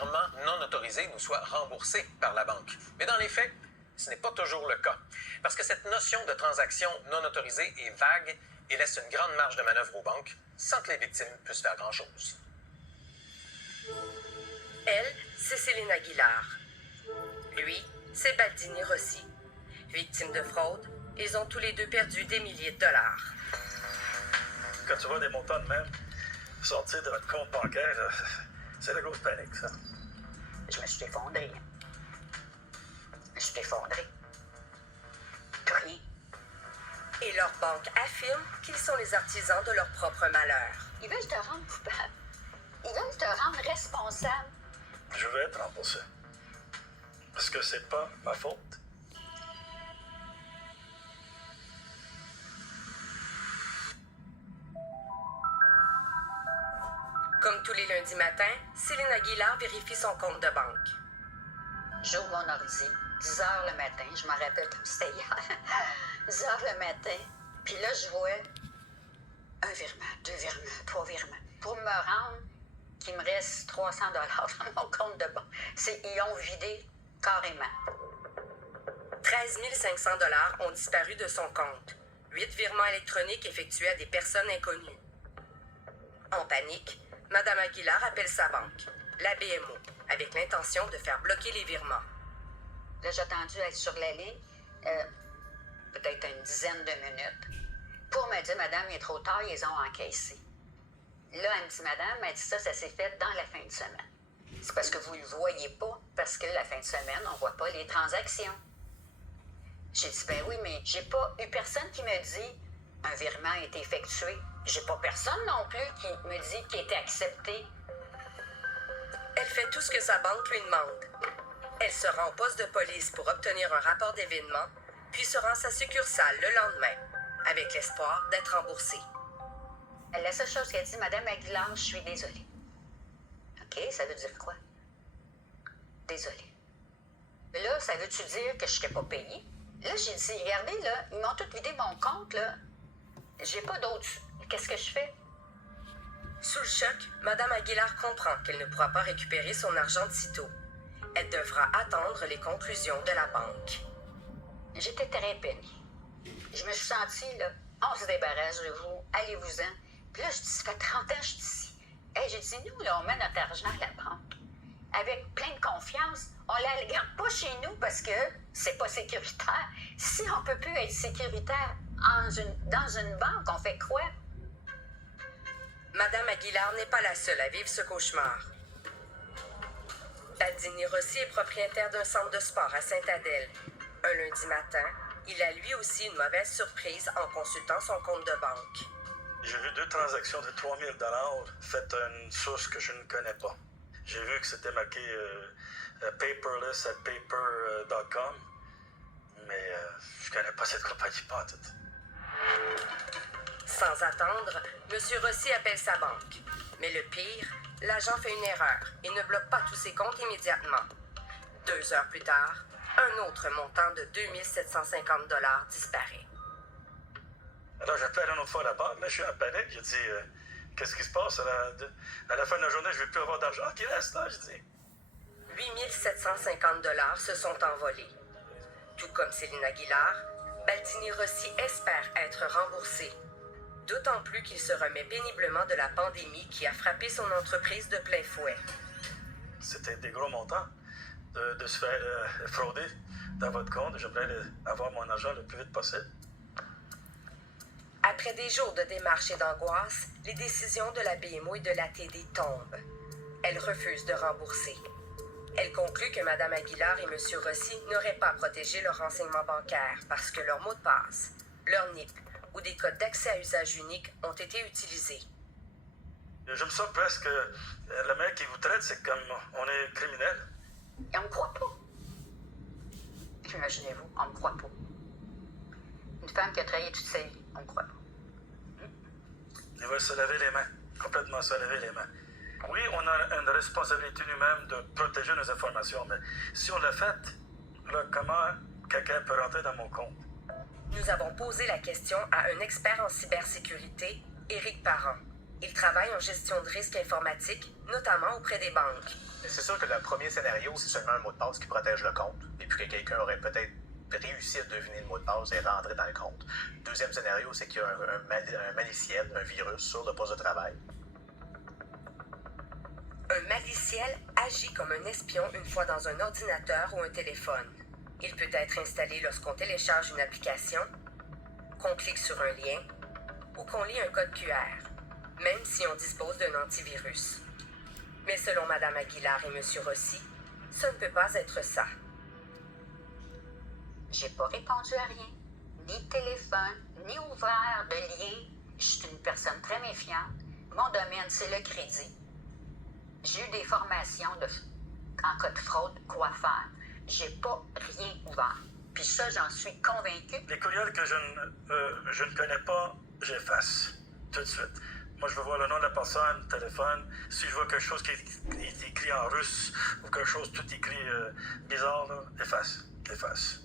virement non autorisé nous soit remboursé par la banque. Mais dans les faits, ce n'est pas toujours le cas. Parce que cette notion de transaction non autorisée est vague et laisse une grande marge de manœuvre aux banques sans que les victimes puissent faire grand-chose. Elle, c'est Céline Aguilar. Lui, c'est Baldini Rossi. Victimes de fraude, ils ont tous les deux perdu des milliers de dollars. Quand tu vois des montants de même sortir de votre compte bancaire, c'est la grosse panique, ça. Je me suis effondré. Je suis effondré. Plus rien. Et leur banque affirme qu'ils sont les artisans de leur propre malheur. Ils veulent te rendre coupable. Ils veulent te rendre responsable. Je vais être remboursé. Parce que c'est pas ma faute. Comme tous les lundis matins, Céline Aguilar vérifie son compte de banque. J'ouvre mon ordi, 10 heures le matin, je m'en rappelle comme c'était hier. 10 heures le matin, puis là, je vois un virement, 2 virements, 3 virements. Pour me rendre qu'il me reste 300 $ dans mon compte de banque. Ils ont vidé carrément. 13 500 $ ont disparu de son compte. 8 virements électroniques effectués à des personnes inconnues. En panique, Mme Aguilar appelle sa banque, la BMO, avec l'intention de faire bloquer les virements. Là, j'ai attendu être sur la ligne, peut-être une dizaine de minutes, pour me dire, madame, il est trop tard, ils ont encaissé. Là, elle me dit, madame, elle dit ça s'est fait dans la fin de semaine. C'est parce que vous ne le voyez pas, parce que la fin de semaine, on ne voit pas les transactions. J'ai dit, ben oui, mais j'ai pas eu personne qui me dit, un virement a été effectué. J'ai pas personne non plus qui me dit qu'il a été accepté. Elle fait tout ce que sa banque lui demande. Elle se rend au poste de police pour obtenir un rapport d'événement, puis se rend à sa succursale le lendemain, avec l'espoir d'être remboursée. La seule chose qu'elle dit, madame Aguilar, je suis désolée. OK, ça veut dire quoi? Désolée. Là, ça veut-tu dire que je ne serais pas payée? Là, j'ai dit, regardez, là, ils m'ont tout vidé mon compte, là. J'ai pas d'autres. Qu'est-ce que je fais? Sous le choc, Mme Aguilar comprend qu'elle ne pourra pas récupérer son argent de sitôt. Elle devra attendre les conclusions de la banque. J'étais très peinée. Je me suis sentie, là, on se débarrasse de vous, allez-vous-en. Puis là, je dis, ça fait 30 ans que je suis ici. Hey, j'ai dit, nous, là, on met notre argent à la banque. Avec plein de confiance, on la garde pas chez nous parce que c'est pas sécuritaire. Si on peut plus être sécuritaire dans une banque, on fait quoi? Mme Aguilar n'est pas la seule à vivre ce cauchemar. Baldini Rossi est propriétaire d'un centre de sport à Sainte-Adèle. Un lundi matin, il a lui aussi une mauvaise surprise en consultant son compte de banque. J'ai vu 2 transactions de 3 000 $ faites à une source que je ne connais pas. J'ai vu que c'était marqué paperless at paper.com, mais je connais pas cette compagnie pas tout. Sans attendre, M. Rossi appelle sa banque. Mais le pire, l'agent fait une erreur et ne bloque pas tous ses comptes immédiatement. 2 heures plus tard, un autre montant de 2 750 $ disparaît. Alors j'appelle une autre fois la banque, là je suis en panique, j'ai dit qu'est-ce qui se passe à la fin de la journée, je ne vais plus avoir d'argent qui reste là, je dis. 8 750 $ se sont envolés. Tout comme Céline Aguilar, Baldini Rossi espère être remboursé. D'autant plus qu'il se remet péniblement de la pandémie qui a frappé son entreprise de plein fouet. C'était des gros montants de se faire frauder dans votre compte. J'aimerais avoir mon argent le plus vite possible. Après des jours de démarches et d'angoisse, les décisions de la BMO et de l'ATD tombent. Elle refuse de rembourser. Elle conclut que Mme Aguilar et M. Rossi n'auraient pas protégé leurs renseignements bancaires parce que leur mot de passe, leur NIP ou des codes d'accès à usage unique ont été utilisés. Je me sens presque... la manière qui vous traite, c'est comme on est criminel. Et on me croit pas. Imaginez-vous, on me croit pas. Une femme qui a travaillé toute sa vie, on me croit pas. Il va se laver les mains, complètement se laver les mains. Oui, on a une responsabilité nous-mêmes de protéger nos informations, mais si on l'a fait, là, comment quelqu'un peut rentrer dans mon compte? Nous avons posé la question à un expert en cybersécurité, Éric Parent. Il travaille en gestion de risques informatiques, notamment auprès des banques. C'est sûr que le premier scénario, c'est seulement un mot de passe qui protège le compte, et puis que quelqu'un aurait peut-être réussi à deviner le mot de passe et rentrer dans le compte. Deuxième scénario, c'est qu'il y a un maliciel, un virus sur le poste de travail. Un maliciel agit comme un espion une fois dans un ordinateur ou un téléphone. Il peut être installé lorsqu'on télécharge une application, qu'on clique sur un lien ou qu'on lit un code QR, même si on dispose d'un antivirus. Mais selon Mme Aguilar et M. Rossi, ce ne peut pas être ça. J'ai pas répondu à rien. Ni téléphone, ni ouvert de lien. Je suis une personne très méfiante. Mon domaine, c'est le crédit. J'ai eu des formations en cas de fraude, quoi faire. J'ai pas rien ouvert. Puis ça, j'en suis convaincue. Les courriels que je ne connais pas, j'efface tout de suite. Moi, je veux voir le nom de la personne, le téléphone. Si je vois quelque chose qui est écrit en russe ou quelque chose tout écrit bizarre, là, efface.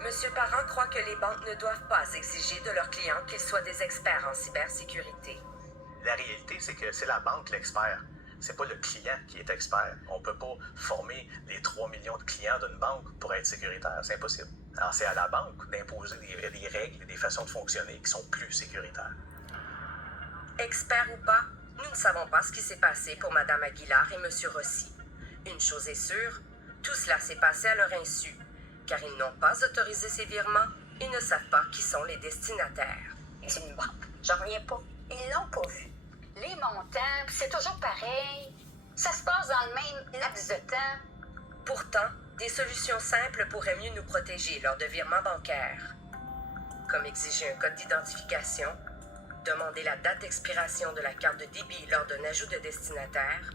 Monsieur Parent croit que les banques ne doivent pas exiger de leurs clients qu'ils soient des experts en cybersécurité. La réalité, c'est que c'est la banque l'expert. C'est pas le client qui est expert. On peut pas former les 3 millions de clients d'une banque pour être sécuritaire. C'est impossible. Alors, c'est à la banque d'imposer des règles et des façons de fonctionner qui sont plus sécuritaires. Experts ou pas, nous ne savons pas ce qui s'est passé pour Mme Aguilar et M. Rossi. Une chose est sûre, tout cela s'est passé à leur insu, car ils n'ont pas autorisé ces virements et ne savent pas qui sont les destinataires. C'est une banque. J'en reviens pas. Ils l'ont pas vu. Les montants, c'est toujours pareil. Ça se passe dans le même laps de temps. Pourtant, des solutions simples pourraient mieux nous protéger lors de virements bancaires, comme exiger un code d'identification, demander la date d'expiration de la carte de débit lors d'un ajout de destinataire,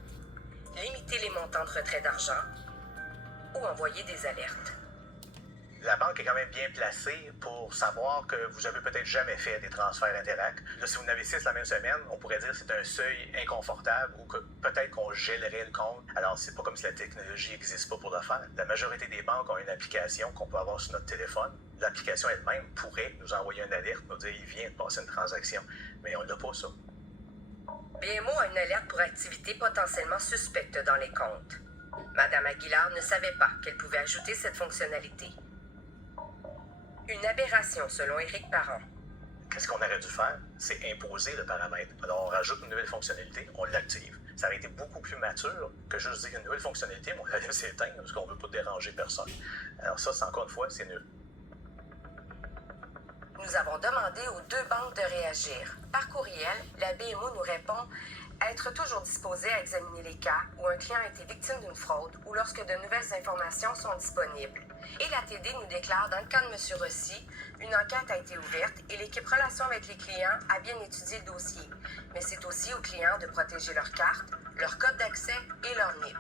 limiter les montants de retrait d'argent ou envoyer des alertes. La banque est quand même bien placée pour savoir que vous avez peut-être jamais fait des transferts Interac. Là, si vous en avez 6 la même semaine, on pourrait dire que c'est un seuil inconfortable ou que peut-être qu'on gèlerait le compte. Alors, c'est pas comme si la technologie n'existe pas pour le faire. La majorité des banques ont une application qu'on peut avoir sur notre téléphone. L'application elle-même pourrait nous envoyer une alerte, nous dire « il vient de passer une transaction ». Mais on n'a pas ça. BMO a une alerte pour activité potentiellement suspecte dans les comptes. Mme Aguilar ne savait pas qu'elle pouvait ajouter cette fonctionnalité. Une aberration, selon Éric Parent. Qu'est-ce qu'on aurait dû faire? C'est imposer le paramètre. Alors, on rajoute une nouvelle fonctionnalité, on l'active. Ça aurait été beaucoup plus mature que juste dire une nouvelle fonctionnalité, mais on la laisse éteindre parce qu'on ne veut pas déranger personne. Alors ça, c'est encore une fois, c'est nul. Nous avons demandé aux 2 banques de réagir. Par courriel, la BMO nous répond être toujours disposée à examiner les cas où un client a été victime d'une fraude ou lorsque de nouvelles informations sont disponibles. Et la TD nous déclare, dans le cas de M. Rossi, une enquête a été ouverte et l'équipe Relations avec les clients a bien étudié le dossier. Mais c'est aussi aux clients de protéger leur carte, leur code d'accès et leur NIP.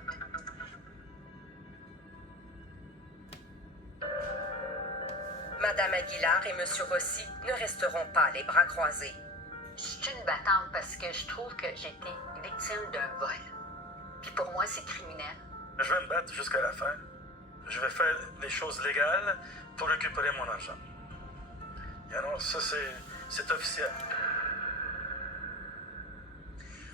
Mme Aguilar et M. Rossi ne resteront pas les bras croisés. Je suis une battante parce que je trouve que j'ai été victime d'un vol. Puis pour moi, c'est criminel. Je vais me battre jusqu'à la fin. Je vais faire les choses légales pour récupérer mon argent. Et alors, ça, c'est officiel.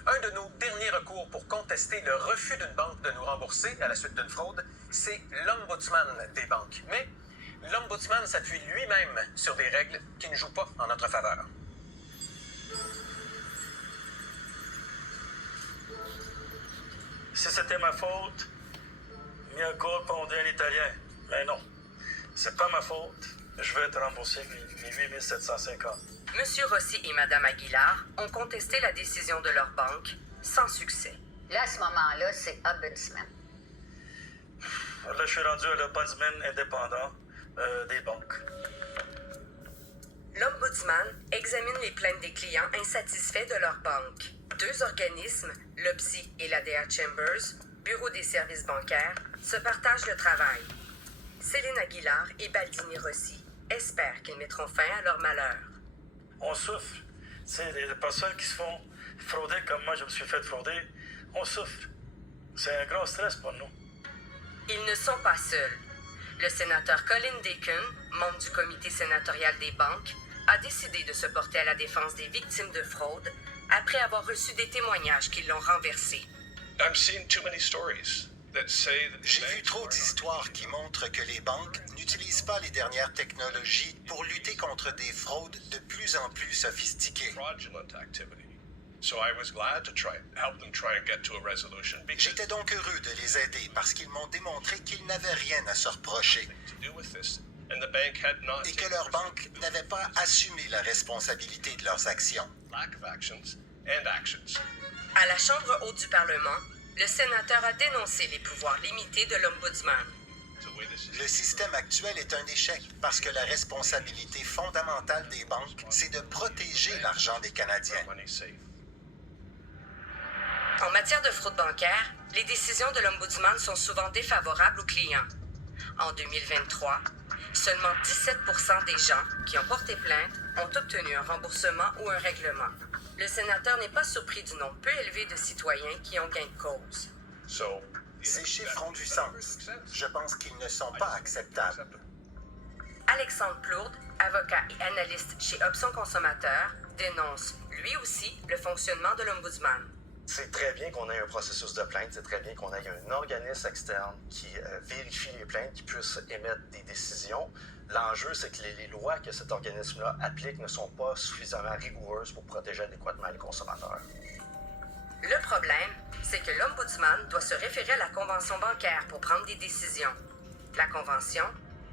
Un de nos derniers recours pour contester le refus d'une banque de nous rembourser à la suite d'une fraude, c'est l'ombudsman des banques. Mais l'ombudsman s'appuie lui-même sur des règles qui ne jouent pas en notre faveur. Si c'était ma faute, mia colpa on dit en italien. Mais non, c'est pas ma faute. Je vais être remboursé mes 8 750. M. Rossi et Mme Aguilar ont contesté la décision de leur banque sans succès. Là, à ce moment-là, c'est ombudsman. Là, je suis rendu à l'ombudsman indépendant des banques. L'Ombudsman examine les plaintes des clients insatisfaits de leur banque. 2 organismes, l'OPSI et l'ADA Chambers, Bureau des services bancaires, se partagent le travail. Céline Aguilar et Baldini Rossi espèrent qu'ils mettront fin à leur malheur. On souffre. C'est les personnes qui se font frauder comme moi je me suis fait frauder. On souffre. C'est un gros stress pour nous. Ils ne sont pas seuls. Le sénateur Colin Deacon, membre du comité sénatorial des banques, a décidé de se porter à la défense des victimes de fraude après avoir reçu des témoignages qui l'ont renversé. I'm seeing too many stories that say that J'ai vu trop d'histoires qui montrent que les banques n'utilisent pas les dernières technologies pour lutter contre des fraudes de plus en plus sophistiquées. fraudulent activity. So I was glad to help them try and get to a resolution because J'étais donc heureux de les aider parce qu'ils m'ont démontré qu'ils n'avaient rien à se reprocher to do with this, and the bank had not et que taken leur banque n'avait pas assumé la responsabilité de leurs actions. lack of actions and actions. À la Chambre haute du Parlement, le sénateur a dénoncé les pouvoirs limités de l'Ombudsman. The way this is Le système actuel est un échec parce que la responsabilité fondamentale des banques, c'est de protéger l'argent des Canadiens. money safe. En matière de fraude bancaire, les décisions de l'Ombudsman sont souvent défavorables aux clients. En 2023, seulement 17% des gens qui ont porté plainte ont obtenu un remboursement ou un règlement. Le sénateur n'est pas surpris du nombre peu élevé de citoyens qui ont gain de cause. So Ces chiffres ont du sens. Je pense qu'ils ne sont pas acceptables. Alexandre Plourde, avocat et analyste chez Option Consommateur, dénonce lui aussi le fonctionnement de l'Ombudsman. C'est très bien qu'on ait un processus de plainte, c'est très bien qu'on ait un organisme externe qui vérifie les plaintes, qui puisse émettre des décisions. L'enjeu, c'est que les lois que cet organisme-là applique ne sont pas suffisamment rigoureuses pour protéger adéquatement les consommateurs. Le problème, c'est que l'Ombudsman doit se référer à la convention bancaire pour prendre des décisions. La convention,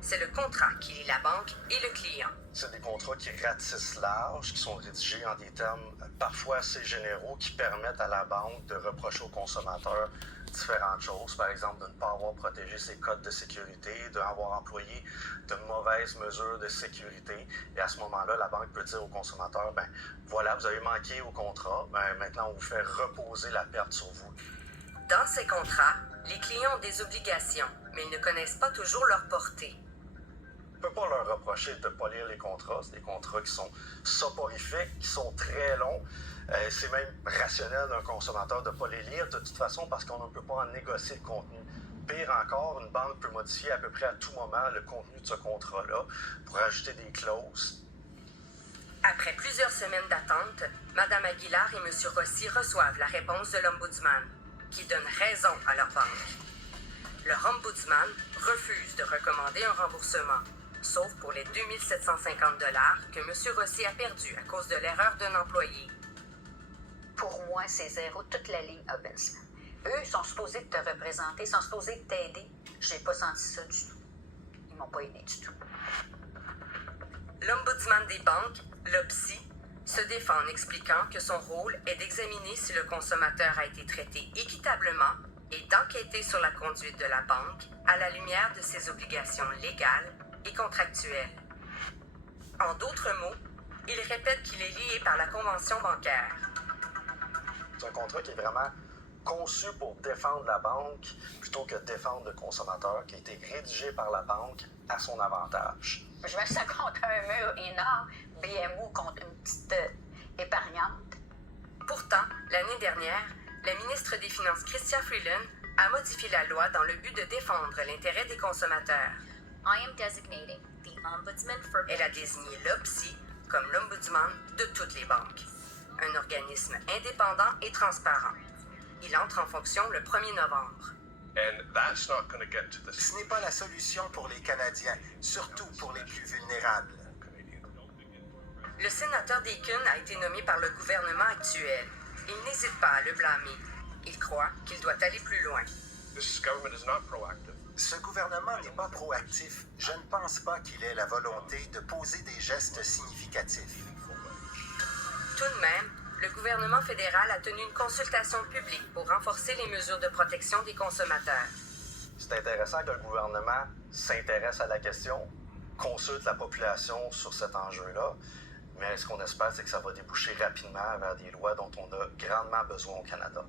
c'est le contrat qui lie la banque et le client. C'est des contrats qui ratissent large, qui sont rédigés en des termes parfois assez généraux, qui permettent à la banque de reprocher aux consommateurs différentes choses. Par exemple, de ne pas avoir protégé ses codes de sécurité, d'avoir employé de mauvaises mesures de sécurité. Et à ce moment-là, la banque peut dire aux consommateurs, ben voilà, vous avez manqué au contrat, ben maintenant on vous fait reposer la perte sur vous. Dans ces contrats, les clients ont des obligations, mais ils ne connaissent pas toujours leur portée. On ne peut pas leur reprocher de ne pas lire les contrats. C'est des contrats qui sont soporifiques, qui sont très longs. C'est même rationnel d'un consommateur de ne pas les lire de toute façon parce qu'on ne peut pas en négocier le contenu. Pire encore, une banque peut modifier à peu près à tout moment le contenu de ce contrat-là pour ajouter des clauses. Après plusieurs semaines d'attente, Mme Aguilar et M. Rossi reçoivent la réponse de l'Ombudsman, qui donne raison à leur banque. Leur Ombudsman refuse de recommander un remboursement, sauf pour les 2 750 $ que M. Rossi a perdus à cause de l'erreur d'un employé. Pour moi, c'est zéro toute la ligne Ombudsman. Eux sont supposés te représenter, sont supposés t'aider. Je n'ai pas senti ça du tout. Ils m'ont pas aidé du tout. L'Ombudsman des banques, l'OPSI, se défend en expliquant que son rôle est d'examiner si le consommateur a été traité équitablement et d'enquêter sur la conduite de la banque à la lumière de ses obligations légales et contractuelles. En d'autres mots, il répète qu'il est lié par la convention bancaire. C'est un contrat qui est vraiment conçu pour défendre la banque plutôt que défendre le consommateur, qui a été rédigé par la banque à son avantage. Je me sens contre un mur énorme, BMO contre une petite épargnante. Pourtant, l'année dernière, la ministre des Finances, Chrystia Freeland, a modifié la loi dans le but de défendre l'intérêt des consommateurs. I am designating the Ombudsman for Elle a désigné l'OPSI comme l'Ombudsman de toutes les banques. Un organisme indépendant et transparent. Il entre en fonction le 1er novembre. And that's not going to get to the Ce n'est pas la solution pour les Canadiens, surtout pour les plus vulnérables. Le sénateur Deakin a été nommé par le gouvernement actuel. Il n'hésite pas à le blâmer. Il croit qu'il doit aller plus loin. This government is not proactive. Ce gouvernement n'est pas proactif. Je ne pense pas qu'il ait la volonté de poser des gestes significatifs. Tout de même, le gouvernement fédéral a tenu une consultation publique pour renforcer les mesures de protection des consommateurs. C'est intéressant que le gouvernement s'intéresse à la question, consulte la population sur cet enjeu-là, mais ce qu'on espère, c'est que ça va déboucher rapidement vers des lois dont on a grandement besoin au Canada.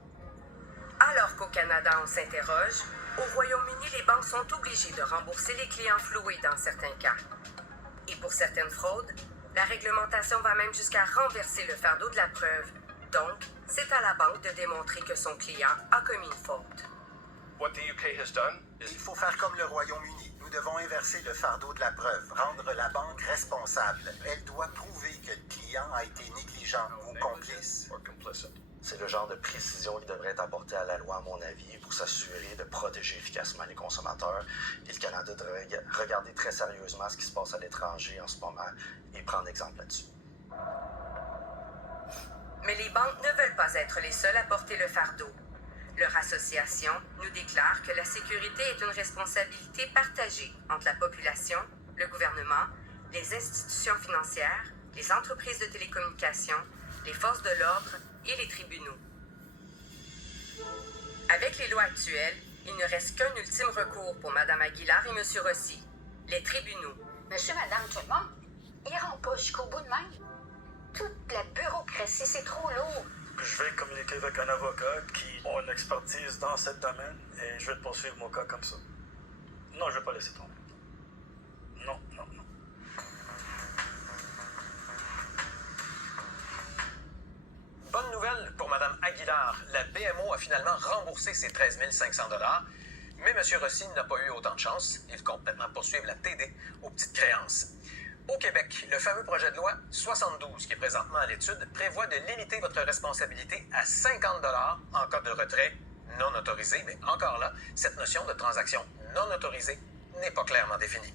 Alors qu'au Canada, on s'interroge, au Royaume-Uni, les banques sont obligées de rembourser les clients floués dans certains cas. Et pour certaines fraudes, la réglementation va même jusqu'à renverser le fardeau de la preuve. Donc, c'est à la banque de démontrer que son client a commis une faute. What the UK has done Il is faut faire comme le Royaume-Uni. Nous devons inverser le fardeau de la preuve, rendre la banque responsable. Elle doit prouver que le client a été négligent ou complice. or complicit. C'est le genre de précision qui devrait être apportée à la loi, à mon avis, pour s'assurer de protéger efficacement les consommateurs. Et le Canada devrait regarder très sérieusement ce qui se passe à l'étranger en ce moment et prendre exemple là-dessus. Mais les banques ne veulent pas être les seules à porter le fardeau. Leur association nous déclare que la sécurité est une responsabilité partagée entre la population, le gouvernement, les institutions financières, les entreprises de télécommunications, les forces de l'ordre et les tribunaux. Avec les lois actuelles, il ne reste qu'un ultime recours pour Mme Aguilar et M. Rossi, les tribunaux. Monsieur, madame, tout le monde, ils n'iront pas jusqu'au bout de même. Toute la bureaucratie, c'est trop lourd. Je vais communiquer avec un avocat qui a une expertise dans ce domaine et je vais poursuivre mon cas comme ça. Non, je ne vais pas laisser tomber. Non. Bonne nouvelle pour Mme Aguilar. La BMO a finalement remboursé ses 13 500 $, mais M. Rossi n'a pas eu autant de chance. Il compte maintenant poursuivre la TD aux petites créances. Au Québec, le fameux projet de loi 72, qui est présentement à l'étude, prévoit de limiter votre responsabilité à 50 $ en cas de retrait non autorisé. Mais encore là, cette notion de transaction non autorisée n'est pas clairement définie.